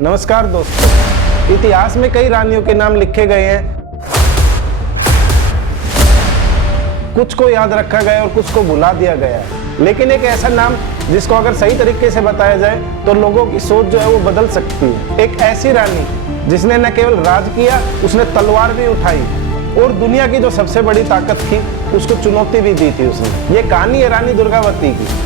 नमस्कार दोस्तों, इतिहास में कई रानियों के नाम लिखे गए हैं। कुछ को याद रखा गया और कुछ को भुला दिया गया, लेकिन एक ऐसा नाम जिसको अगर सही तरीके से बताया जाए तो लोगों की सोच जो है वो बदल सकती है। एक ऐसी रानी जिसने न केवल राज किया, उसने तलवार भी उठाई और दुनिया की जो सबसे बड़ी ताकत थी उसको चुनौती भी दी थी उसने। ये कहानी है रानी दुर्गावती की।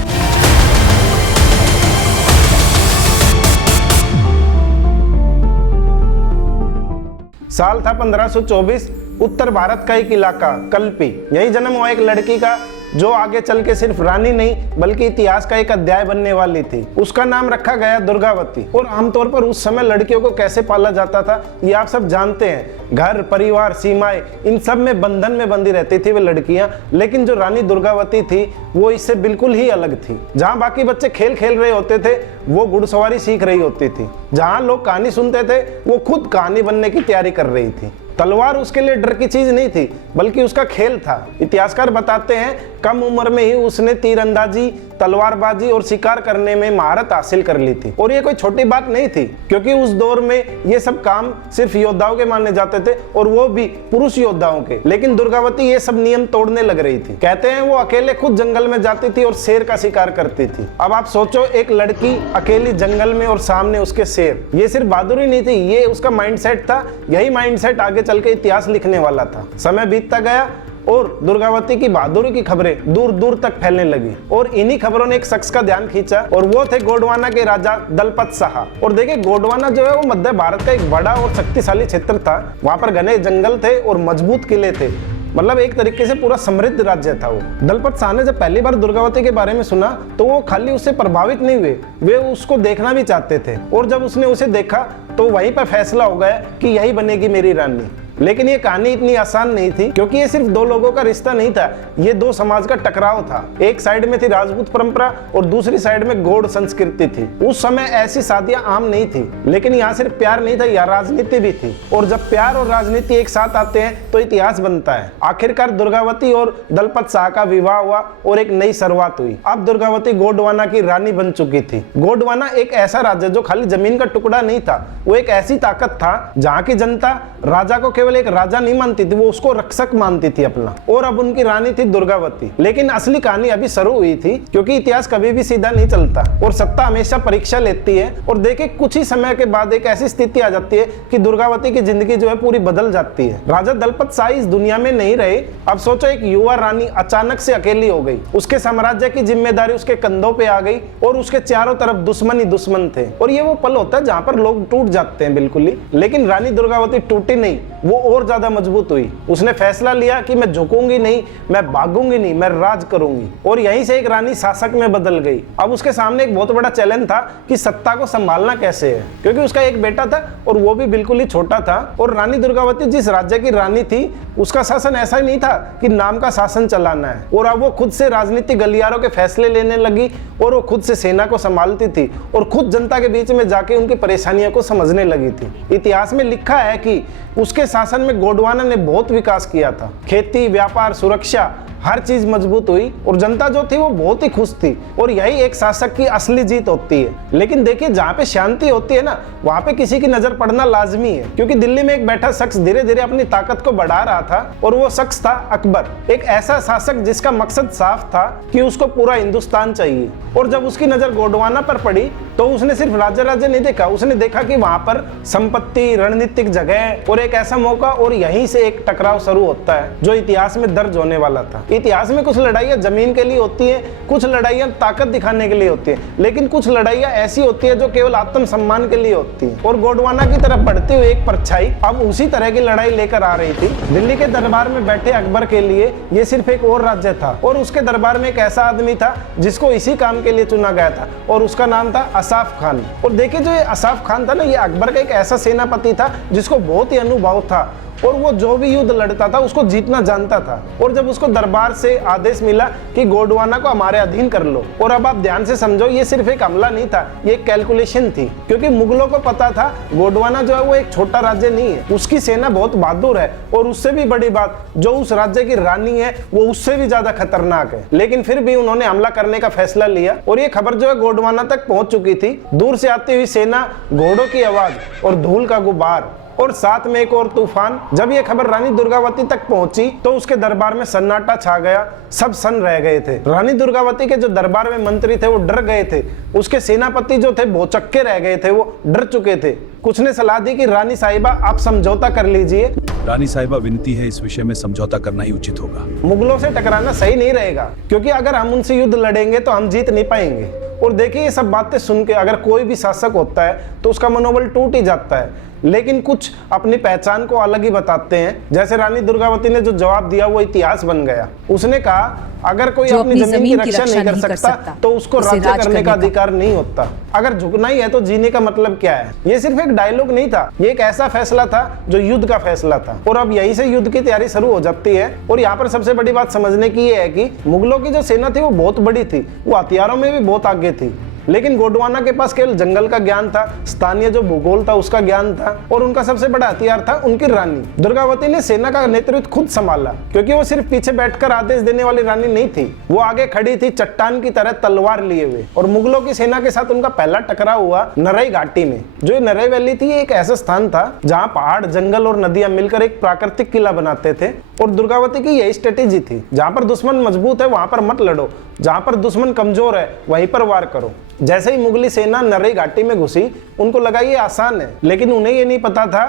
साल था 1524। उत्तर भारत का एक इलाका कल्पी, यही जन्म हुआ एक लड़की का जो आगे चल के सिर्फ रानी नहीं बल्कि इतिहास का एक अध्याय बनने वाली थी। उसका नाम रखा गया दुर्गावती। और आमतौर पर उस समय लड़कियों को कैसे पाला जाता था ये आप सब जानते हैं। घर, परिवार, सीमाएं, इन सब में बंधन में बंधी रहती थी वे लड़कियां। लेकिन जो रानी दुर्गावती थी वो इससे बिल्कुल ही अलग थी। जहां बाकी बच्चे खेल खेल रहे होते थे वो घुड़सवारी सीख रही होती थी। जहां लोग कहानी सुनते थे वो खुद कहानी बनने की तैयारी कर रही थी। तलवार उसके लिए डर की चीज नहीं थी बल्कि उसका खेल था। इतिहासकार बताते हैं कम उम्र में ही उसने तीरंदाजी, तलवारबाजी और शिकार करने में महारत हासिल कर ली थी। और ये कोई छोटी बात नहीं थी क्योंकि उस दौर में ये सब काम सिर्फ योद्धाओं के माने जाते थे और वो भी पुरुष योद्धाओं के। लेकिन दुर्गावती ये सब नियम तोड़ने लग रही थी। कहते हैं वो अकेले खुद जंगल में जाती थी और शेर का शिकार करती थी। अब आप सोचो, एक लड़की अकेली जंगल में और सामने उसके शेर। ये सिर्फ बहादुरी नहीं थी, ये उसका माइंडसेट था। यही माइंडसेट आगे चल के इतिहास लिखने वाला था। समय बीतता गया और दुर्गावती की बहादुरी की खबरें दूर दूर तक फैलने लगी। और इन्हीं खबरों ने एक शख्स का ध्यान खींचा और वो थे गोंडवाना के राजा दलपत शाह। और देखिए, गोंडवाना जो है वो मध्य भारत का एक बड़ा और शक्तिशाली क्षेत्र था। वहां पर घने जंगल थे और मजबूत किले थे। मतलब एक तरीके से पूरा समृद्ध राज्य था वो। दलपत शाह ने जब पहली बार दुर्गावती के बारे में सुना तो वो खाली उससे प्रभावित नहीं हुए, वे उसको देखना भी चाहते थे। और जब उसने उसे देखा तो वहीं पर फैसला हो गया कि यही बनेगी मेरी रानी। लेकिन ये कहानी इतनी आसान नहीं थी क्योंकि ये सिर्फ दो लोगों का रिश्ता नहीं था, ये दो समाज का टकराव था। एक साइड में थी राजपूत परंपरा और दूसरी साइड में गौड़ संस्कृति थी। उस समय ऐसी शादियां आम नहीं थी, लेकिन यहाँ सिर्फ प्यार नहीं था, यहाँ राजनीति भी थी। और जब प्यार और राजनीति एक साथ आते हैं तो इतिहास बनता है। आखिरकार दुर्गावती और दलपत शाह का विवाह हुआ और एक नई शुरुआत हुई। अब दुर्गावती गोंडवाना की रानी बन चुकी थी। गोंडवाना एक ऐसा राज्य जो खाली जमीन का टुकड़ा नहीं था, वो एक ऐसी ताकत था जहाँ की जनता राजा को केवल एक राजा नहीं मानती थी, वो उसको रक्षक मानती थी अपना। और अब उनकी रानी थी दुर्गावती। लेकिन असली कहानी अभी शुरू हुई थी क्योंकि इतिहास कभी भी सीधा नहीं चलता और सत्ता हमेशा परीक्षा लेती है। और देखिए, कुछ ही समय के बाद एक ऐसी स्थिति आ जाती है कि दुर्गावती की जिंदगी जो है पूरी बदल जाती है। राजा दलपत शाह इस दुनिया में नहीं रहे। अब सोचो, एक युवा रानी अचानक से अकेली हो गई। उसके साम्राज्य की जिम्मेदारी उसके कंधों पे आ गई और उसके चारों तरफ दुश्मन ही दुश्मन थे। और ये वो पल होता है जहां पर लोग टूट जाते हैं बिल्कुल ही। लेकिन रानी दुर्गावती टूटी नहीं, वो और ज्यादा मजबूत हुई। उसने फैसला लिया कि मैं झुकूंगी नहीं, मैं भागूंगी नहीं, मैं राज करूंगी। और यहीं से एक रानी शासक में बदल गई। अब उसके सामने एक बहुत बड़ा चैलेंज था कि सत्ता को संभालना कैसे है, क्योंकि उसका एक बेटा था और वो भी बिल्कुल ही छोटा था। और रानी दुर्गावती जिस राज्य की रानी थी उसका शासन ऐसा ही नहीं था कि नाम का शासन चलाना है। और अब वो खुद से राजनीतिक गलियारों के फैसले लेने लगी और वो खुद से सेना को संभालती थी और खुद जनता के बीच में जाके उनकी परेशानियों को समझने लगी थी। इतिहास में लिखा है कि उसके शासन में गोंडवाना ने बहुत विकास किया था। खेती, व्यापार, सुरक्षा, हर चीज मजबूत हुई और जनता जो थी वो बहुत ही खुश थी। और यही एक शासक की असली जीत होती है। लेकिन देखिए, जहाँ पे शांति होती है ना, वहाँ पे किसी की नजर पड़ना लाजमी है। क्योंकि दिल्ली में एक बैठा शख्स धीरे धीरे अपनी ताकत को बढ़ा रहा था और वो शख्स था अकबर। एक ऐसा शासक जिसका मकसद साफ था कि उसको पूरा हिंदुस्तान चाहिए। और जब उसकी नजर गोंडवाना पर पड़ी तो उसने सिर्फ राज्य नहीं देखा, उसने देखा कि वहां पर संपत्ति, रणनीतिक जगह और एक ऐसा मौका। और यहीं से एक टकराव शुरू होता है जो इतिहास में दर्ज होने वाला था। इतिहास में कुछ लड़ाइयां जमीन के लिए होती हैं, कुछ लड़ाइयां ताकत दिखाने के लिए होती हैं, लेकिन कुछ लड़ाइयां ऐसी होती है जो केवल आत्मसम्मान के लिए होती है। और गोंडवाना की तरफ बढ़ती हुई एक परछाई अब उसी तरह की लड़ाई लेकर आ रही थी। दिल्ली के दरबार में बैठे अकबर के लिए ये सिर्फ एक और राज्य था और उसके दरबार में एक ऐसा आदमी था जिसको इसी काम के लिए चुना गया था और उसका नाम था असाफ खान। और देखिए, जो ये असाफ खान था ना, ये अकबर का एक ऐसा सेनापति था जिसको बहुत ही अनुभव था और वो जो भी युद्ध लड़ता था उसको जीतना जानता था। और जब उसको दरबार से आदेश मिला कि गोंडवाना को हमारे अधीन कर लो, और अब आप ध्यान से समझो, ये सिर्फ एक हमला नहीं था, ये एक कैलकुलेशन थी, क्योंकि मुगलों को पता था गोंडवाना जो है वो एक छोटा राज्य नहीं है, उसकी सेना बहुत बहादुर है, और उससे भी बड़ी बात, जो उस राज्य की रानी है वो उससे भी ज्यादा खतरनाक है। लेकिन फिर भी उन्होंने हमला करने का फैसला लिया, और ये खबर जो है गोंडवाना तक पहुंच चुकी थी। दूर से आती हुई सेना, घोड़ों की आवाज और धूल का गुबार, और साथ में एक और तूफान। जब ये खबर रानी दुर्गावती तक पहुंची तो उसके दरबार में सन्नाटा छा गया, सब सन्न रह गए थे। रानी दुर्गावती के जो दरबार में मंत्री थे वो डर गए थे, उसके सेनापति जो थे भौचक्के रह गए थे, वो डर चुके थे। कुछ ने सलाह दी कि रानी साहिबा आप समझौता कर लीजिए। रानी साहिबा विनती है, इस विषय में समझौता करना ही उचित होगा। मुगलों से टकराना सही नहीं रहेगा, क्योंकि अगर हम उनसे युद्ध लड़ेंगे तो हम जीत नहीं पाएंगे। और देखिए, ये सब बातें सुन के अगर कोई भी शासक होता है तो उसका मनोबल टूट ही जाता है। लेकिन कुछ अपनी पहचान को अलग ही बताते हैं। जैसे रानी दुर्गावती ने जो जवाब दिया वो इतिहास बन गया। उसने कहा, अगर कोई अपनी जमीन की रक्षा नहीं कर सकता तो उसको राज्य करने का अधिकार नहीं होता। अगर झुकना ही है तो जीने का मतलब क्या है? ये सिर्फ एक डायलॉग नहीं था, ये एक ऐसा फैसला था जो युद्ध का फैसला था। और अब यहीं से युद्ध की तैयारी शुरू हो जाती है। और यहाँ पर सबसे बड़ी बात समझने की ये है कि मुगलों की जो सेना थी वो बहुत बड़ी थी, वो हथियारों में भी बहुत आगे थी। लेकिन गोंडवाना के पास केवल जंगल का ज्ञान था, स्थानीय जो भूगोल था उसका ज्ञान था, और उनका सबसे बड़ा हथियार था उनकी रानी। दुर्गावती ने सेना का नेतृत्व खुद संभाला, क्योंकि वो सिर्फ पीछे बैठकर आदेश देने वाली रानी नहीं थी, वो आगे खड़ी थी चट्टान की तरह तलवार लिए हुए। और मुगलों की सेना के साथ उनका पहला टकराव हुआ नरई घाटी में। जो नरई वैली थी, एक ऐसा स्थान था जहाँ पहाड़, जंगल और नदियां मिलकर एक प्राकृतिक किला बनाते थे। और दुर्गावती की यही स्ट्रेटेजी थी, जहाँ पर दुश्मन मजबूत है वहां पर मत लड़ो, जहाँ पर दुश्मन कमजोर है वहीं पर वार करो। जैसे ही मुगली सेना नरई घाटी में घुसी, उनको लगा ये आसान है, लेकिन उन्हें ये नहीं पता था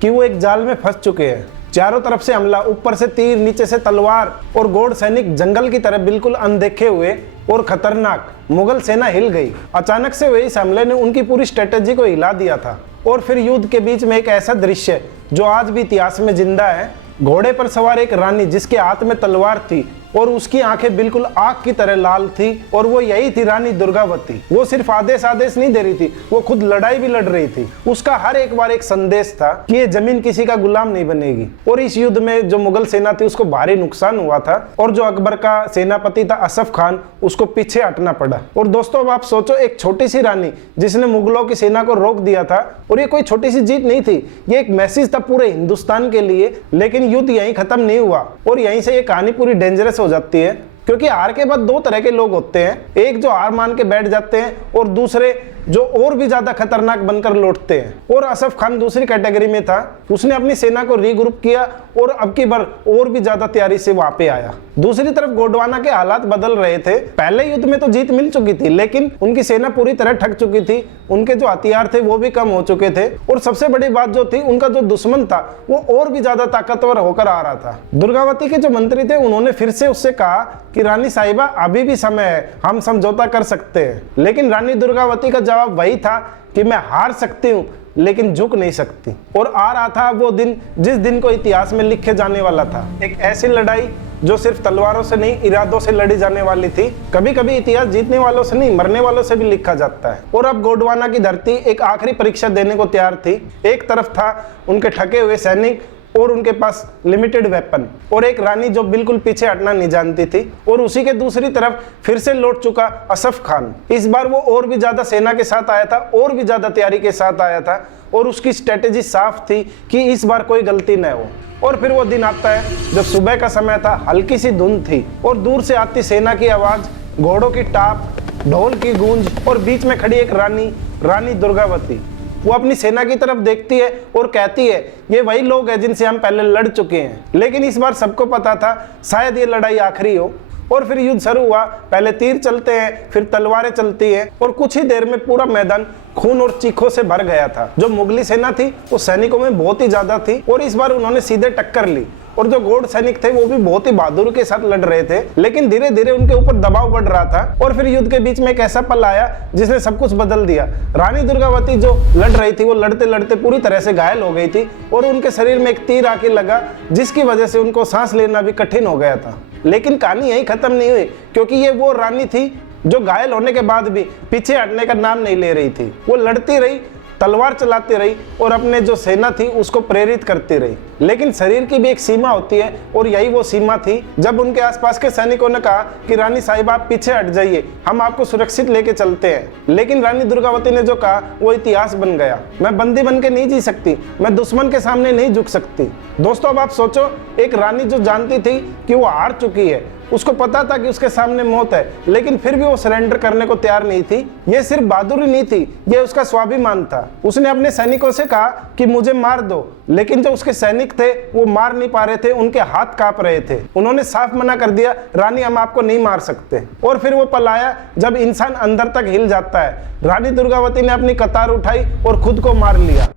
कि वो एक जाल में फंस चुके हैं। चारों तरफ से हमला, ऊपर से तीर, नीचे से तलवार, और गौड़ सैनिक जंगल की तरह बिल्कुल अनदेखे हुए और खतरनाक। मुगल सेना हिल गई। अचानक से हुए इस हमले ने उनकी पूरी स्ट्रेटेजी को हिला दिया था। और फिर युद्ध के बीच में एक ऐसा दृश्य जो आज भी इतिहास में जिंदा है, घोड़े पर सवार एक रानी जिसके हाथ में तलवार थी और उसकी आंखें बिल्कुल आग की तरह लाल थी, और वो यही थी रानी दुर्गावती। वो सिर्फ आदेश नहीं दे रही थी, वो खुद लड़ाई भी लड़ रही थी। उसका हर एक बार एक संदेश था कि ये जमीन किसी का गुलाम नहीं बनेगी। और इस युद्ध में जो मुगल सेना थी उसको भारी नुकसान हुआ था, और जो अकबर का सेनापति था असफ खान, उसको पीछे हटना पड़ा। और दोस्तों, अब आप सोचो, एक छोटी सी रानी जिसने मुगलों की सेना को रोक दिया था, और ये कोई छोटी सी जीत नहीं थी, ये एक मैसेज था पूरे हिंदुस्तान के लिए। लेकिन युद्ध यहीं खत्म नहीं हुआ, और यहीं से ये कहानी पूरी डेंजरस हो जाती है। क्योंकि हार के बाद दो तरह के लोग होते हैं, एक जो हार मान के बैठ जाते हैं, और दूसरे जो और भी ज्यादा खतरनाक बनकर लौटते हैं। और असफ खान दूसरी कैटेगरी में था। उसने अपनी सेना को रीग्रुप किया और अब की बार और भी ज्यादा तैयारी से वहां पे आया। दूसरी तरफ गोंडवाना के हालात बदल रहे थे। पहले युद्ध में तो जीत मिल चुकी थी, लेकिन उनकी सेना पूरी तरह थक चुकी थी, उनके जो हथियार थे वो भी कम हो चुके थे, और सबसे बड़ी बात जो थी, उनका जो दुश्मन था वो और भी ज्यादा ताकतवर होकर आ रहा था। दुर्गावती के जो मंत्री थे उन्होंने फिर से उससे कहा कि रानी साहिबा अभी भी समय है, हम समझौता कर सकते हैं। लेकिन रानी दुर्गावती का जवाब वही था कि मैं हार सकती हूँ लेकिन झुक नहीं सकती। और आ रहा था वो दिन जिस दिन को इतिहास में लिखे जाने वाला था, एक ऐसी लड़ाई जो सिर्फ तलवारों से नहीं, इरादों से लड़ी जाने वाली थी। कभी कभी इतिहास जीतने वालों से नहीं, मरने वालों से भी लिखा जाता है। और अब गोंडवाना की धरती एक आखिरी परीक्षा देने को तैयार थी। एक तरफ था उनके ठगे हुए सैनिक और उनके पास लिमिटेड वेपन, और एक रानी जो बिल्कुल पीछे हटना नहीं जानती थी, और उसी के दूसरी तरफ फिर से लौट चुका असफ खान। इस बार वो और भी ज्यादा सेना के साथ आया था, और भी ज्यादा तैयारी के साथ आया था, और उसकी स्ट्रेटेजी साफ थी कि इस बार कोई गलती न हो। और फिर वो दिन आता है जब सुबह का समय था, हल्की सी धुंध थी, और दूर से आती सेना की आवाज, घोड़ों की टाप, ढोल की गूंज, और बीच में खड़ी एक रानी दुर्गावती। वो अपनी सेना की तरफ देखती है और कहती है, ये वही लोग हैं जिनसे हम पहले लड़ चुके हैं। लेकिन इस बार सबको पता था शायद ये लड़ाई आखिरी हो। और फिर युद्ध शुरू हुआ। पहले तीर चलते हैं, फिर तलवारें चलती हैं, और कुछ ही देर में पूरा मैदान खून और चीखों से भर गया था। जो मुगली सेना थी वो सैनिकों में बहुत ही ज्यादा थी, और इस बार उन्होंने सीधे टक्कर ली। और जो गौड़ सैनिक थे वो भी बहुत ही बहादुरी के साथ लड़ रहे थे, लेकिन धीरे धीरे उनके ऊपर दबाव बढ़ रहा था। और फिर युद्ध के बीच में एक ऐसा पल आया जिसने सब कुछ बदल दिया। रानी दुर्गावती जो लड़ रही थी वो लड़ते लड़ते पूरी तरह से घायल हो गई थी, और उनके शरीर में एक तीर आके लगा, जिसकी वजह से उनको सांस लेना भी कठिन हो गया था। लेकिन कहानी यही खत्म नहीं हुई, क्योंकि ये वो रानी थी जो घायल होने के बाद भी पीछे हटने का नाम नहीं ले रही थी। वो लड़ती रही, तलवार चलाती रही और अपने जो सेना थी उसको प्रेरित करती रही। लेकिन शरीर की भी एक सीमा होती है और यही वो सीमा थी जब उनके आसपास के सैनिकों ने कहा कि रानी साहिबा आप पीछे हट जाइए, हम आपको सुरक्षित लेके चलते हैं। लेकिन रानी दुर्गावती ने जो कहा वो इतिहास बन गया। मैं बंदी बन के नहीं जी सकती, मैं दुश्मन के सामने नहीं झुक सकती। दोस्तों अब आप सोचो, एक रानी जो जानती थी कि वो हार चुकी है, उसको पता था कि उसके सामने मौत है, लेकिन फिर भी वो सरेंडर करने को तैयार नहीं थी। ये सिर्फ बहादुरी नहीं थी, ये उसका स्वाभिमान था। उसने अपने सैनिकों से कहा कि मुझे मार दो, लेकिन जो उसके सैनिक थे वो मार नहीं पा रहे थे, उनके हाथ कांप रहे थे। उन्होंने साफ मना कर दिया, रानी हम आपको नहीं मार सकते। और फिर वो पल आया जब इंसान अंदर तक हिल जाता है। रानी दुर्गावती ने अपनी कतार उठाई और खुद को मार लिया।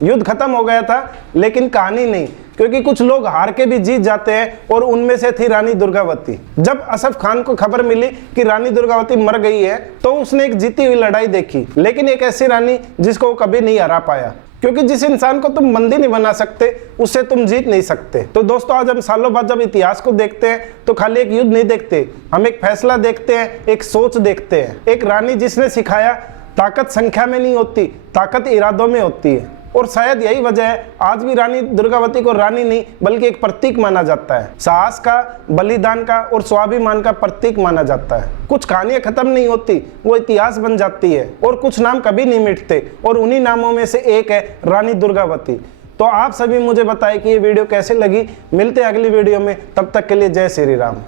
युद्ध खत्म हो गया था, लेकिन कहानी नहीं, क्योंकि कुछ लोग हार के भी जीत जाते हैं और उनमें से थी रानी दुर्गावती। जब असफ खान को खबर मिली कि रानी दुर्गावती मर गई है तो उसने एक जीती हुई लड़ाई देखी, लेकिन एक ऐसी रानी जिसको वो कभी नहीं हरा पाया, क्योंकि जिस इंसान को तुम बंदी नहीं बना सकते उससे तुम जीत नहीं सकते। तो दोस्तों आज हम सालों बाद जब इतिहास को देखते हैं तो खाली एक युद्ध नहीं देखते, हम एक फैसला देखते हैं, एक सोच देखते हैं। एक रानी जिसने सिखाया ताकत संख्या में नहीं होती, ताकत इरादों में होती है। और शायद यही वजह है आज भी रानी दुर्गावती को रानी नहीं बल्कि एक प्रतीक माना जाता है। साहस का, बलिदान का और स्वाभिमान का प्रतीक माना जाता है। कुछ कहानियां खत्म नहीं होती, वो इतिहास बन जाती है, और कुछ नाम कभी नहीं मिटते, और उन्हीं नामों में से एक है रानी दुर्गावती। तो आप सभी मुझे बताएं कि ये वीडियो कैसे लगी। मिलते हैं अगली वीडियो में, तब तक के लिए जय श्री राम।